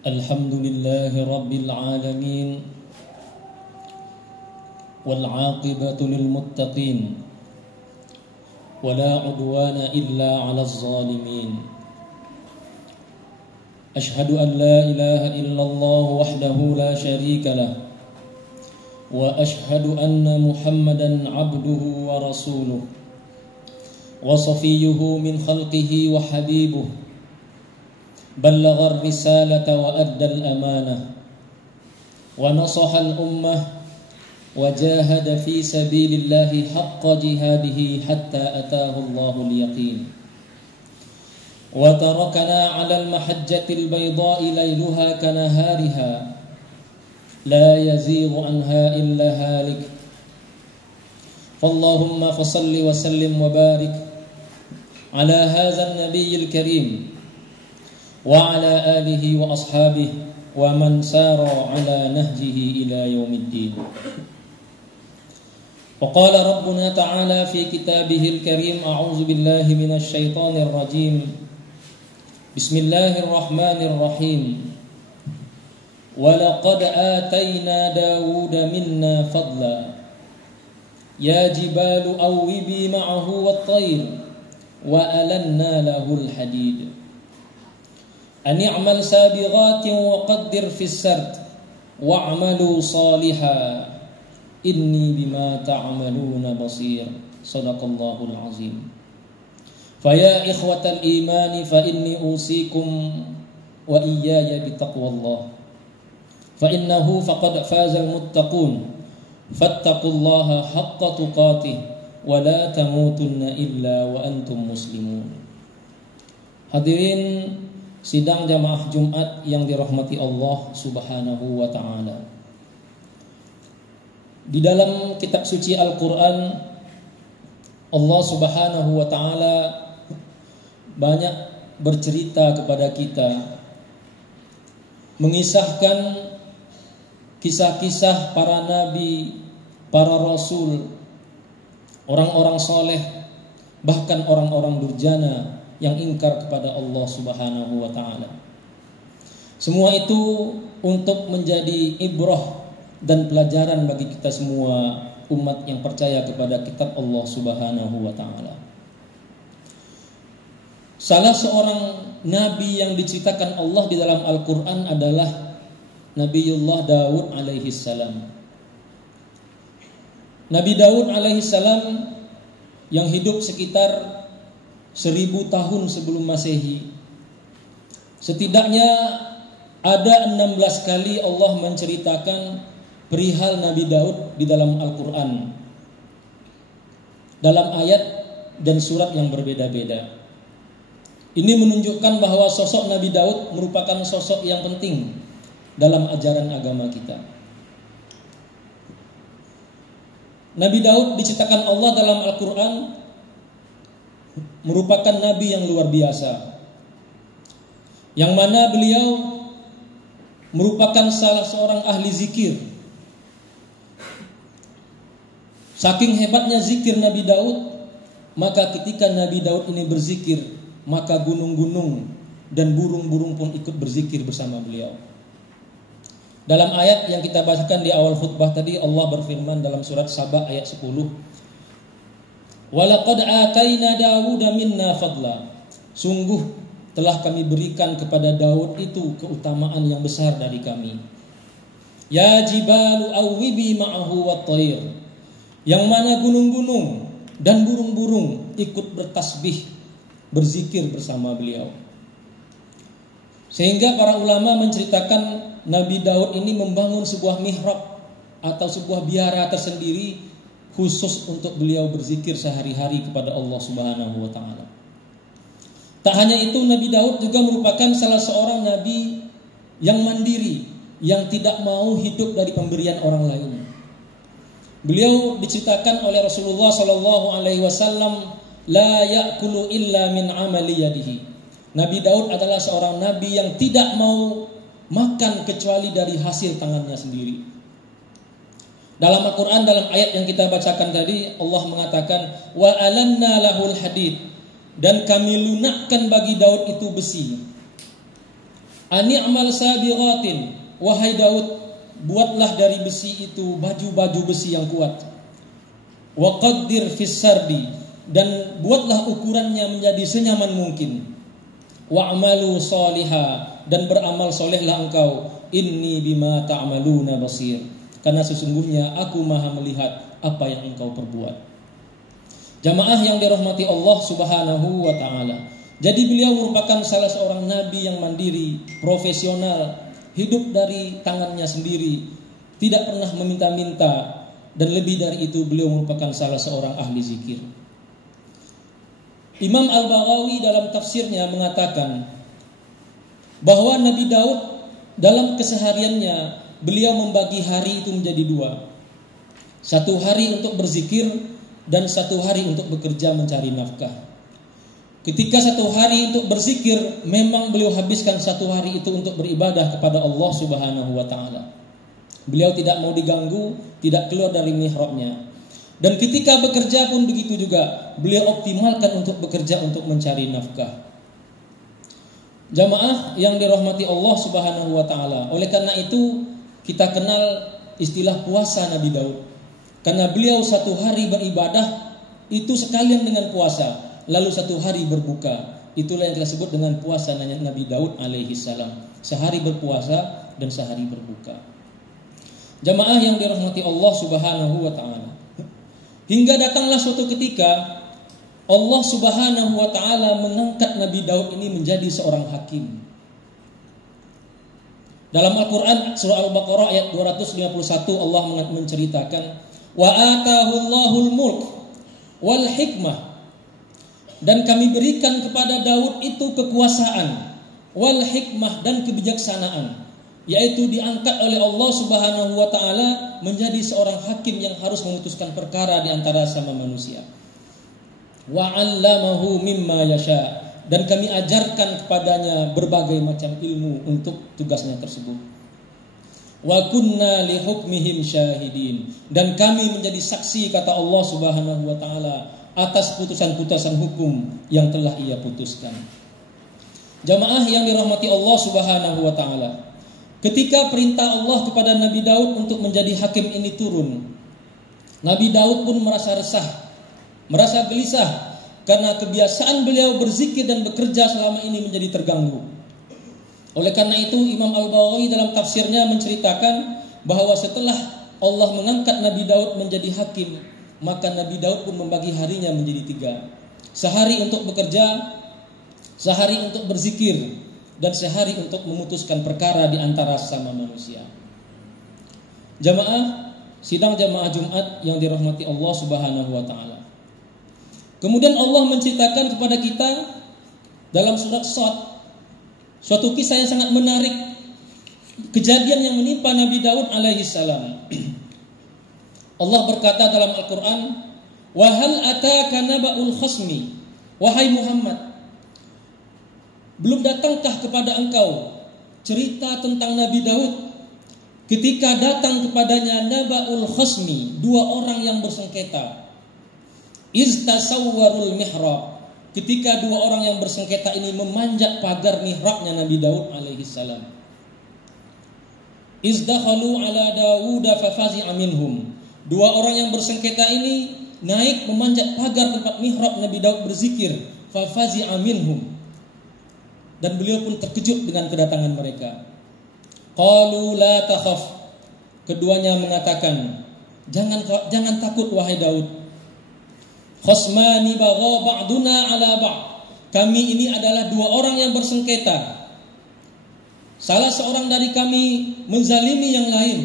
Alhamdulillahi Rabbil Alamin Wal-aqibatu lil-muttaqin Wala udwana illa 'alaz zalimin Ashhadu an la ilaha illallah wahdahu la sharika lah Wa ashhadu anna Muhammadan 'abduhu wa rasuluh Wa safiyyuhu min khalqihi wa habibuh بلغ الرسالة وأدى الأمانة ونصح الأمة وجاهد في سبيل الله حق جهاده حتى أتاه الله اليقين وتركنا على المحجة البيضاء ليلها كنهارها لا يزيغ عنها إلا هالك فاللهم فصل وسلم وبارك على هذا النبي الكريم وعلى آله وأصحابه ومن سار على نهجه إلى يوم الدين وقال ربنا تعالى في كتابه الكريم أعوذ بالله من الشيطان الرجيم بسم الله الرحمن الرحيم ولقد آتينا داود منا فضلا يا جبال أوبي معه والطير وألنا له الحديد أن اعمل سابغات وقدر في السرد واعملوا صالحا إني بما تعملون بصير صدق الله العظيم فيا إخوة الإيمان فإني أوصيكم وإياي بتقوى الله فإنه فقد فاز المتقون فاتقوا الله حق تقاته ولا تموتن إلا وأنتم مسلمون. Hadirin sidang jamaah Jumat yang dirahmati Allah Subhanahu wa ta'ala. Di dalam kitab suci Al-Quran, Allah Subhanahu wa ta'ala banyak bercerita kepada kita, mengisahkan kisah-kisah para nabi, para rasul, orang-orang soleh, bahkan orang-orang durjana yang ingkar kepada Allah Subhanahu wa ta'ala. Semua itu untuk menjadi ibrah dan pelajaran bagi kita semua umat yang percaya kepada kitab Allah Subhanahu wa ta'ala. Salah seorang nabi yang diceritakan Allah di dalam Al-Quran adalah Nabiullah Daud alaihi salam. Nabi Daud alaihi salam yang hidup sekitar 1000 tahun sebelum Masehi. Setidaknya ada 16 kali Allah menceritakan perihal Nabi Daud di dalam Al-Quran, dalam ayat dan surat yang berbeda-beda. Ini menunjukkan bahwa sosok Nabi Daud merupakan sosok yang penting dalam ajaran agama kita. Nabi Daud diceritakan Allah dalam Al-Quran merupakan nabi yang luar biasa, yang mana beliau merupakan salah seorang ahli zikir. Saking hebatnya zikir Nabi Daud, maka ketika Nabi Daud ini berzikir, maka gunung-gunung dan burung-burung pun ikut berzikir bersama beliau. Dalam ayat yang kita bacakan di awal khutbah tadi, Allah berfirman dalam surat Saba ayat 10, Walaqad ataina Dawuda minna fadla. Sungguh telah kami berikan kepada Daud itu keutamaan yang besar dari kami. Ya jibalu awwibi ma'ahu wat-thair. Yang mana gunung-gunung dan burung-burung ikut bertasbih, berzikir bersama beliau. Sehingga para ulama menceritakan Nabi Daud ini membangun sebuah mihrab atau sebuah biara tersendiri khusus untuk beliau berzikir sehari-hari kepada Allah Subhanahu wa ta'ala. Tak hanya itu, Nabi Daud juga merupakan salah seorang nabi yang mandiri, yang tidak mau hidup dari pemberian orang lain. Beliau diceritakan oleh Rasulullah sallallahu alaihi wasallam, la ya'kulu illa min amali yadihi. Nabi Daud adalah seorang nabi yang tidak mau makan kecuali dari hasil tangannya sendiri. Dalam Al-Quran, dalam ayat yang kita bacakan tadi, Allah mengatakan wa alanna lahul hadid, dan kami lunakkan bagi Daud itu besi. Ani'mal sabighatin, wahai Daud, buatlah dari besi itu baju-baju besi yang kuat. Wa qaddir fis sardi, dan buatlah ukurannya menjadi senyaman mungkin. Wa'malu sholiha, dan beramal solehlah engkau. Inni bima ta'maluna basir, karena sesungguhnya aku maha melihat apa yang engkau perbuat. Jamaah yang dirahmati Allah Subhanahu wa ta'ala, jadi beliau merupakan salah seorang nabi yang mandiri, profesional, hidup dari tangannya sendiri, tidak pernah meminta-minta, dan lebih dari itu beliau merupakan salah seorang ahli zikir. Imam Al-Baghawi dalam tafsirnya mengatakan bahwa Nabi Daud dalam kesehariannya beliau membagi hari itu menjadi dua. Satu hari untuk berzikir dan satu hari untuk bekerja mencari nafkah. Ketika satu hari untuk berzikir, memang beliau habiskan satu hari itu untuk beribadah kepada Allah Subhanahu wa ta'ala. Beliau tidak mau diganggu, tidak keluar dari mihrabnya. Dan ketika bekerja pun begitu juga, beliau optimalkan untuk bekerja untuk mencari nafkah. Jamaah yang dirahmati Allah Subhanahu wa ta'ala, oleh karena itu kita kenal istilah puasa Nabi Daud. Karena beliau satu hari beribadah itu sekalian dengan puasa, lalu satu hari berbuka. Itulah yang kita sebut dengan puasa Nabi Daud alaihi salam. Sehari berpuasa dan sehari berbuka. Jamaah yang dirahmati Allah Subhanahu wa ta'ala, hingga datanglah suatu ketika Allah Subhanahu wa ta'ala mengangkat Nabi Daud ini menjadi seorang hakim. Dalam Al-Quran surah Al-Baqarah ayat 251 Allah menceritakan, wa atahu Allahul mulk wal hikmah, dan kami berikan kepada Daud itu kekuasaan, wal hikmah, dan kebijaksanaan, yaitu diangkat oleh Allah Subhanahu wa ta'ala menjadi seorang hakim yang harus memutuskan perkara di antara sama manusia. Wa 'allamahu mimma yasha, dan kami ajarkan kepadanya berbagai macam ilmu untuk tugasnya tersebut. Wa kunna li hukmihim syahidin, dan kami menjadi saksi, kata Allah Subhanahu wa ta'ala, atas putusan-putusan hukum yang telah ia putuskan. Jamaah yang dirahmati Allah Subhanahu wa ta'ala, ketika perintah Allah kepada Nabi Daud untuk menjadi hakim ini turun, Nabi Daud pun merasa resah, merasa gelisah, karena kebiasaan beliau berzikir dan bekerja selama ini menjadi terganggu. Oleh karena itu Imam Al-Baghawi dalam tafsirnya menceritakan bahwa setelah Allah mengangkat Nabi Daud menjadi hakim, maka Nabi Daud pun membagi harinya menjadi 3. Sehari untuk bekerja, sehari untuk berzikir, dan sehari untuk memutuskan perkara di antara sesama manusia. Jamaah, sidang jamaah Jumat yang dirahmati Allah Subhanahu wa ta'ala. Kemudian Allah menceritakan kepada kita dalam surat Shad suatu kisah yang sangat menarik, kejadian yang menimpa Nabi Daud alaihi salam. Allah berkata dalam Al-Quran, wa hal ataka naba'ul khasmi, wahai Muhammad, belum datangkah kepada engkau cerita tentang Nabi Daud ketika datang kepadanya naba'ul khasmi, 2 orang yang bersengketa. Istasawwarul mihrab, ketika 2 orang yang bersengketa ini memanjat pagar mihrabnya Nabi Daud alaihi salam. Izdakhalu ala Dawud fafazi'a minhum, 2 orang yang bersengketa ini naik memanjat pagar tempat mihrab Nabi Daud berzikir, fafazi'a minhum, dan beliau pun terkejut dengan kedatangan mereka. Qalu la takhaf, keduanya mengatakan, jangan takut wahai Daud. Khasmani bagha ba'duna ala ba'd, kami ini adalah 2 orang yang bersengketa, salah seorang dari kami menzalimi yang lain.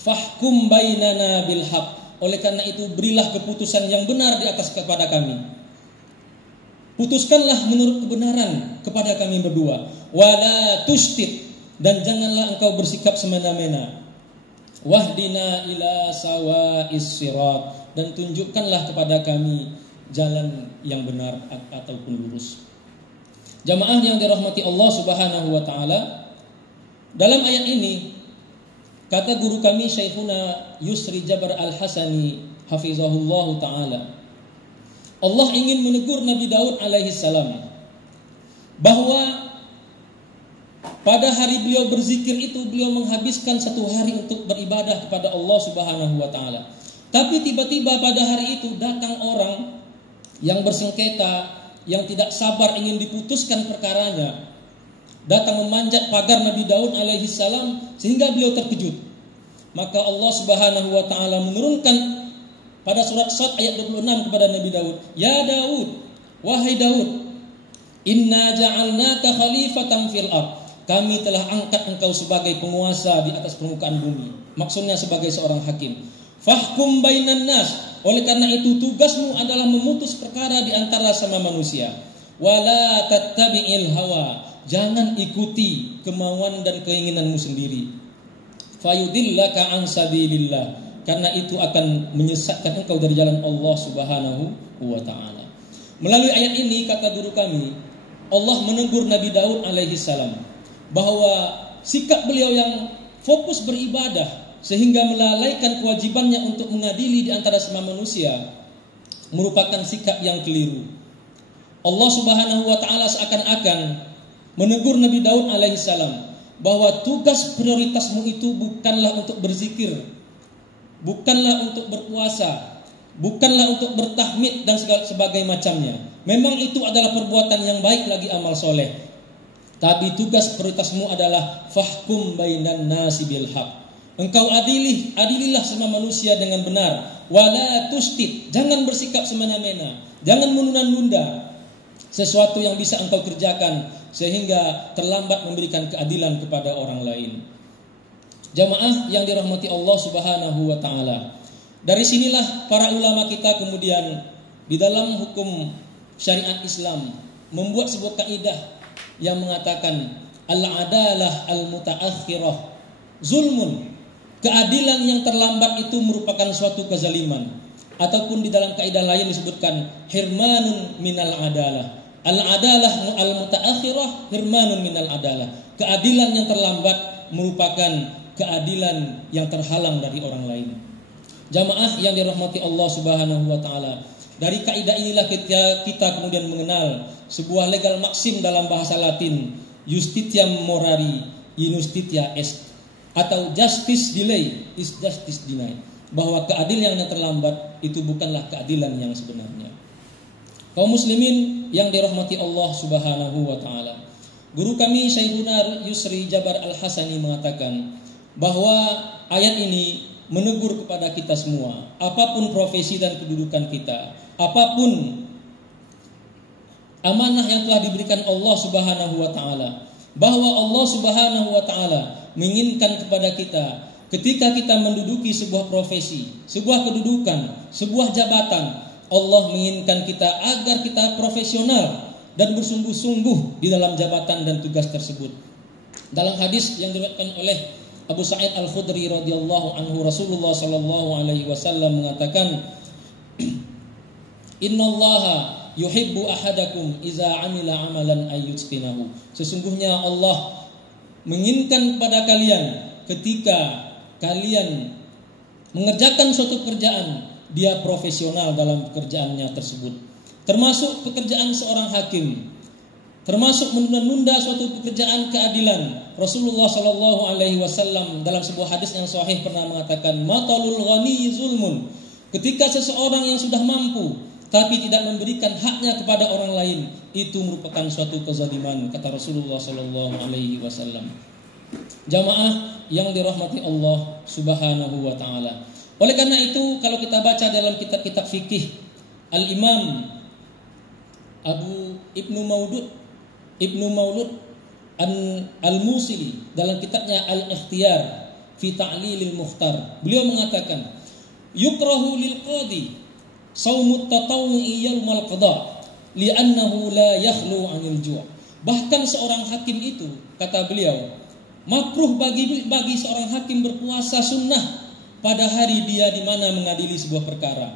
Fahkum bainana bil haq, oleh karena itu berilah keputusan yang benar di atas kepada kami. Putuskanlah menurut kebenaran kepada kami berdua. Wala tushtit, dan janganlah engkau bersikap semena-mena. Wahdina ila sawa'is sirat, dan tunjukkanlah kepada kami jalan yang benar ataupun lurus. Jamaah yang dirahmati Allah Subhanahu wa ta'ala, dalam ayat ini kata guru kami Syekhuna Yusri Jabar Al-Hasani hafizahullahu ta'ala, Allah ingin menegur Nabi Daud alaihi salam bahwa pada hari beliau berzikir itu beliau menghabiskan 1 hari untuk beribadah kepada Allah Subhanahu wa taala. Tapi tiba-tiba pada hari itu datang orang yang bersengketa, yang tidak sabar ingin diputuskan perkaranya, datang memanjat pagar Nabi Daud alaihi salam sehingga beliau terkejut. Maka Allah Subhanahu wa taala menurunkan pada surat Shad ayat 26 kepada Nabi Daud, "Ya Daud, wahai Daud, inna ja'alnaka khalifatan fil ardh." Kami telah angkat engkau sebagai penguasa di atas permukaan bumi. Maksudnya sebagai seorang hakim. Fahkum bainan nas. Oleh karena itu tugasmu adalah memutus perkara di antara sama manusia. Wala tattabi'il hawa. Jangan ikuti kemauan dan keinginanmu sendiri. Fayudillaka an sabilillah. Karena itu akan menyesatkan engkau dari jalan Allah Subhanahu wa taala. Melalui ayat ini kata guru kami, Allah menegur Nabi Daud alaihi salam bahwa sikap beliau yang fokus beribadah sehingga melalaikan kewajibannya untuk mengadili di antara sesama manusia merupakan sikap yang keliru. Allah Subhanahu wa taala seakan-akan menegur Nabi Daud alaihi salam bahwa tugas prioritasmu itu bukanlah untuk berzikir, bukanlah untuk berpuasa, bukanlah untuk bertahmid dan segala sebagai macamnya. Memang itu adalah perbuatan yang baik lagi amal soleh. Tapi tugas prioritasmu adalah fahkum bainan nasi bil haq. Engkau adililah semua manusia dengan benar. Wala tustit, jangan bersikap semena-mena, jangan menunda-nunda sesuatu yang bisa engkau kerjakan sehingga terlambat memberikan keadilan kepada orang lain. Jamaah yang dirahmati Allah Subhanahu wa taala. Dari sinilah para ulama kita kemudian di dalam hukum syariat Islam membuat sebuah kaidah yang mengatakan al-adalah al-mutaakhirah zulmun. Keadilan yang terlambat itu merupakan suatu kezaliman. Ataupun di dalam kaidah lain disebutkan hirmanun minal adalah. Al-adalah al-mutaakhirah hirmanun minal adalah. Keadilan yang terlambat merupakan keadilan yang terhalang dari orang lain. Jamaah yang dirahmati Allah Subhanahu wa taala. Dari kaidah inilah kita kemudian mengenal sebuah legal maksim dalam bahasa Latin, justitiam morari inustitia est, atau justice delay is justice denied, bahwa keadilan yang terlambat itu bukanlah keadilan yang sebenarnya. Kaum muslimin yang dirahmati Allah Subhanahu wa taala. Guru kami Syekhuna Yusri Jabar Al-Hasani mengatakan bahwa ayat ini menegur kepada kita semua, apapun profesi dan kedudukan kita, apapun amanah yang telah diberikan Allah Subhanahu wa taala, bahwa Allah Subhanahu wa taala menginginkan kepada kita ketika kita menduduki sebuah profesi, sebuah kedudukan, sebuah jabatan, Allah menginginkan kita agar kita profesional dan bersungguh-sungguh di dalam jabatan dan tugas tersebut. Dalam hadis yang diriwayatkan oleh Abu Sa'id Al-Khudri radhiyallahu anhu, Rasulullah sallallahu alaihi wasallam mengatakan, "Innallaha yuhibbu ahadakum iza amila amalan ayyutqinahu." Sesungguhnya Allah menginginkan kepada kalian ketika kalian mengerjakan suatu pekerjaan, dia profesional dalam pekerjaannya tersebut. Termasuk pekerjaan seorang hakim, termasuk menunda-nunda suatu pekerjaan keadilan. Rasulullah sallallahu alaihi wasallam dalam sebuah hadis yang sahih pernah mengatakan, "Matalul ghani zulmun." Ketika seseorang yang sudah mampu tapi tidak memberikan haknya kepada orang lain, itu merupakan suatu kezaliman, kata Rasulullah sallallahu alaihi wasallam. Jamaah yang dirahmati Allah Subhanahu wa taala. Oleh karena itu, kalau kita baca dalam kitab-kitab fikih, Al-Imam Abu Ibnu Maulud Al-Musili dalam kitabnya Al-Ikhtiyar fi Ta'lilil Mukhtar, beliau mengatakan, yukrahu lil qadi shaumut tatawwu'i yaumal qada li'annahu la yakhlu 'anil ju'. Bahkan seorang hakim itu, kata beliau, makruh bagi seorang hakim berpuasa sunnah pada hari dia di mana mengadili sebuah perkara.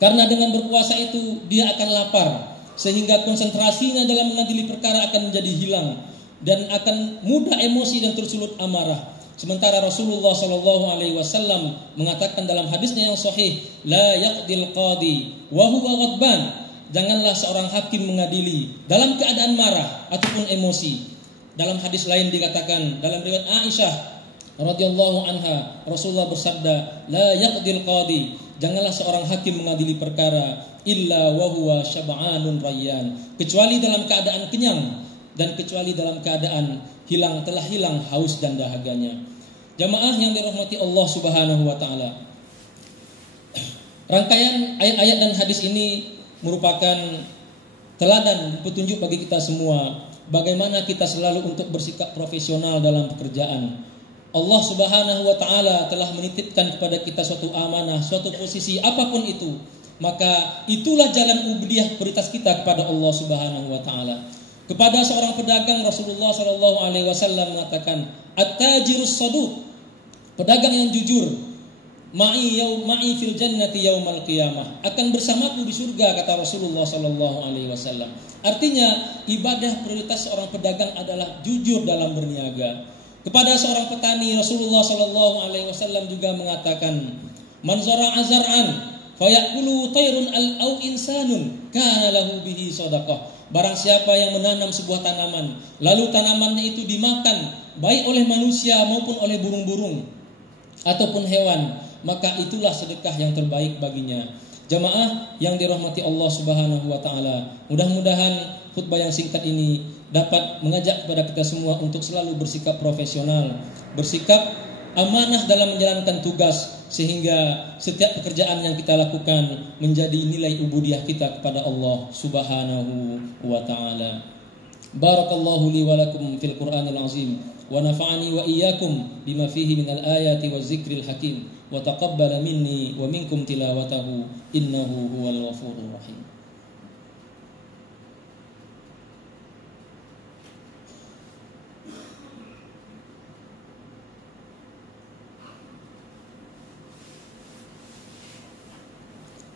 Karena dengan berpuasa itu dia akan lapar, sehingga konsentrasinya dalam mengadili perkara akan menjadi hilang dan akan mudah emosi dan tersulut amarah. Sementara Rasulullah sallallahu alaihi wasallam mengatakan dalam hadisnya yang sahih, la yaqdil qadi wa huwa ghadban. Janganlah seorang hakim mengadili dalam keadaan marah ataupun emosi. Dalam hadis lain dikatakan, dalam riwayat Aisyah radhiyallahu anha, Rasulullah bersabda, la yaqdil qadi, janganlah seorang hakim mengadili perkara illa wa huwa syab'anun rayyan, kecuali dalam keadaan kenyang dan kecuali dalam keadaan telah hilang haus dan dahaganya. Jamaah yang dirahmati Allah Subhanahu wa taala. Rangkaian ayat-ayat dan hadis ini merupakan teladan petunjuk bagi kita semua bagaimana kita selalu untuk bersikap profesional dalam pekerjaan. Allah Subhanahu wa taala telah menitipkan kepada kita suatu amanah, suatu posisi apapun itu. Maka itulah jalan ubudiyah prioritas kita kepada Allah Subhanahu wa taala. Kepada seorang pedagang, Rasulullah sallallahu alaihi wasallam mengatakan, "At-tajirus saduq," pedagang yang jujur, ma'i fil jannati yaumal qiyamah, akan bersamaku di surga, kata Rasulullah sallallahu alaihi wasallam. Artinya, ibadah prioritas seorang pedagang adalah jujur dalam berniaga. Kepada seorang petani, Rasulullah sallallahu alaihi wasallam juga mengatakan, "Man zara'a zar'an fayakulu tayrun au insanun kana lahu bihi shadaqah." Barang siapa yang menanam sebuah tanaman, lalu tanamannya itu dimakan baik oleh manusia maupun oleh burung-burung ataupun hewan, maka itulah sedekah yang terbaik baginya. Jamaah yang dirahmati Allah Subhanahu wa taala, mudah-mudahan khutbah yang singkat ini dapat mengajak kepada kita semua untuk selalu bersikap profesional, bersikap amanah dalam menjalankan tugas, sehingga setiap pekerjaan yang kita lakukan menjadi nilai ubudiyah kita kepada Allah Subhanahu wa taala. Barakallahu li wa lakum fil Qur'anil azim wa nafa'ani wa iyyakum bima fihi minal ayati waz zikril hakim wa taqabbala minni wa minkum tilawatahu innahu huwal ghafurur rahim.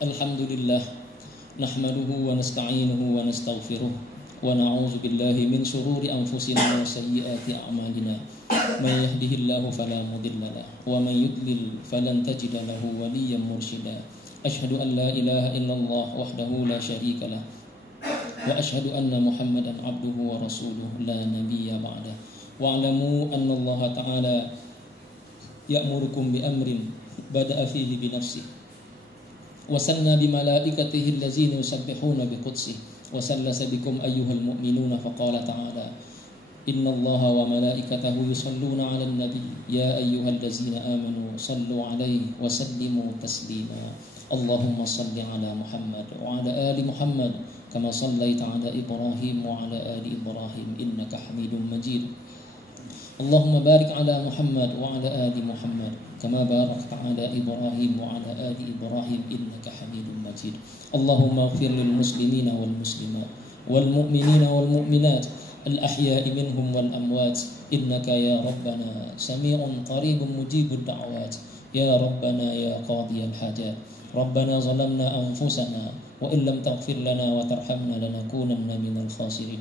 Alhamdulillah, nahmaduhu wa nasta'inuhu wa nastaghfiruh wa na'udzu billahi min shururi anfusina wa sayyiati a'malina. May yahdihillahu fala mudilla lahu wa may yudlil falan tajida lahu waliyyan mursyida. Asyhadu an la ilaha illallah wahdahu la syarika lah wa asyhadu anna Muhammadan abduhu wa rasuluh la nabiyya ba'dah. Wa 'alamu anna Allah ta'ala ya'murukum bi amrin bada'a fihi bi nafsihi وسنى بملائكته الذين يسبحون بقدسه وسلس بكم أيها المؤمنون فقال تعالى إن الله وملائكته يصلون على النبي يا أيها الذين آمنوا صلوا عليه وسلموا تسليما اللهم صل على محمد وعلى آل محمد كما صليت على إبراهيم وعلى آل إبراهيم إنك حميد مجيد اللهم بارك على محمد وعلى آل محمد كما باركت على إبراهيم وعلى آل إبراهيم إنك حميد مجيد اللهم اغفر للمسلمين والمسلمات والمؤمنين والمؤمنات الأحياء منهم والأموات إنك يا ربنا سميع قريب مجيب الدعوات يا ربنا يا قاضي الحاجات ربنا ظلمنا أنفسنا وإن لم تغفر لنا وترحمنا لنكونن من الخاسرين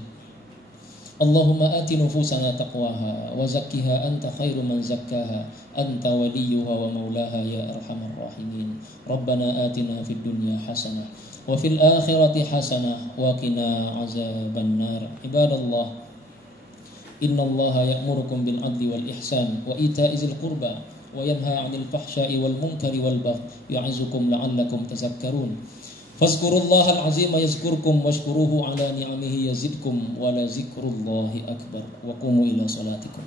اللهم آت نفوسنا تقواها وزكها أنت خير من زكاها أنت وليها ومولاها يا أرحم الراحمين ربنا آتنا في الدنيا حسنة وفي الآخرة حسنة وقنا عذاب النار عباد الله إن الله يأمركم بالعدل والإحسان وإيتاء ذي القربى وينهى عن الفحشاء والمنكر والبغي يعظكم لعلكم تذكرون فاذكروا الله العظيم يذكركم واشكروه على نعمه يزدكم ولذكر الله أكبر وقوموا إلى صلاتكم.